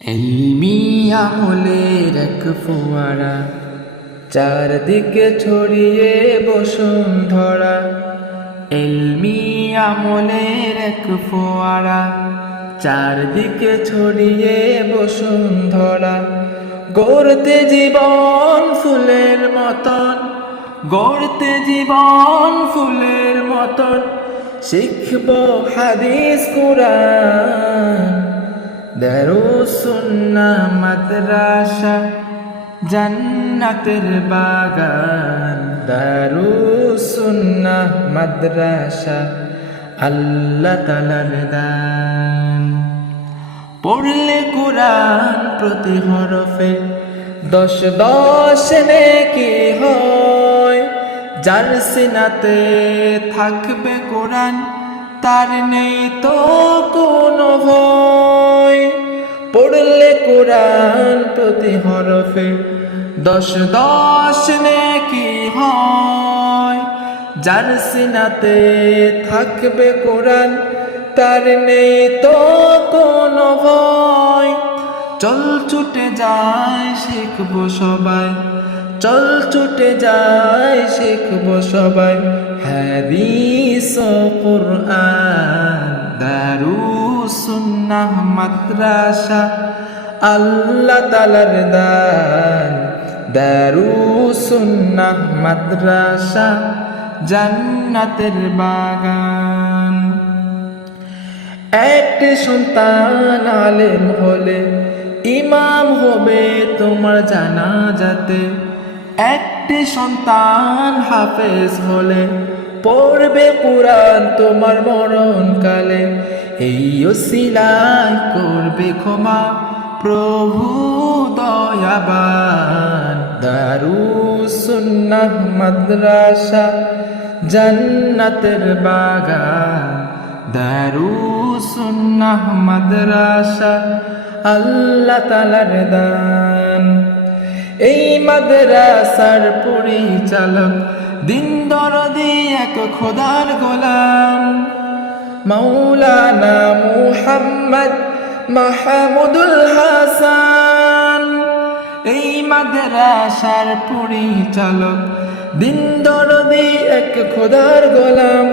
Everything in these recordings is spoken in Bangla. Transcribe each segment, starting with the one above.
এলমি আমলের এক ফোয়ারা, চারদিকে ছড়িয়ে বসুন্ধরা। এলমি আমলের এক ফোয়ারা, চারদিকে ছড়িয়ে বসুন্ধরা। গড়তে জীবন ফুলের মতন, গড়তে জীবন ফুলের মতন, শিখব হাদিস কুরআন। দারুসুন্না মাদ্রাসা, জান্নাতের বাগান। দারুসুন্না মাদ্রাসা, আল্লাহ তালার দান। পড়লে কোরআন প্রতি হরফে দশ দশ নেকি হয়। যার সিনাতে থাকবে কোরআন, তার নেই তো কোরআন প্রতি হরফে দশ দশ নেকি হয়। যার সিনাতে থাকবে কোরআন, তার নেই তো কোনো ভয়। চল ছুটে যায় শিখব সবাই। চল ছুটে যায় শিখব সবাই। ও কোরআন দারুসুন্নাহ মাদ্রাসা। আল্লাহ তালার দান। দারু দারুসুন্নাহ মাদ্রাসা জান্নাতের বাগান। একটি সন্তান আলেম হলে ইমাম হবে তোমার জানা যাতে একটি সন্তান হাফেজ হলে পড়বে কোরআন তোমার মরণ কালে এই ওসিলায় করবে ক্ষমা। প্রভু দয়াবান। দারুসুন্নাহ মাদ্রাসা, জান্নাতের বাগান। দারুসুন্নাহ মাদ্রাসা, আল্লাহ তালার দান। এই মাদ্রাসার পরিচালক দিন দরদি এক খোদার গোলাম। মাওলানা মুহাম্মদ মাহমুদুল হাসান। এই মাদ্রাসার পরিচালক দিন দরদি এক খোদার গোলাম,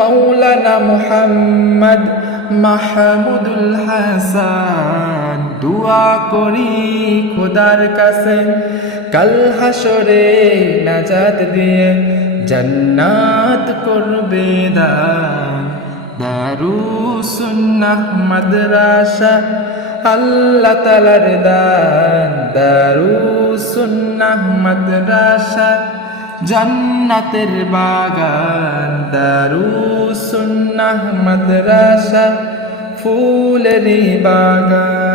মাওলানা মুহাম্মদ মাহমুদুল হাসান। দোয়া করি খোদার কাছে, কাল হাসরে নাজাত দিয়ে জান্নাত করবে দান। দারুসুন্নাহ মাদ্রাসা আল্লাহ তালার দান। দারুসুন্নাহ মাদ্রাসা জান্নাতের বাগান। দারুসুন্নাহ মাদ্রাসা ফুলেরই বাগান।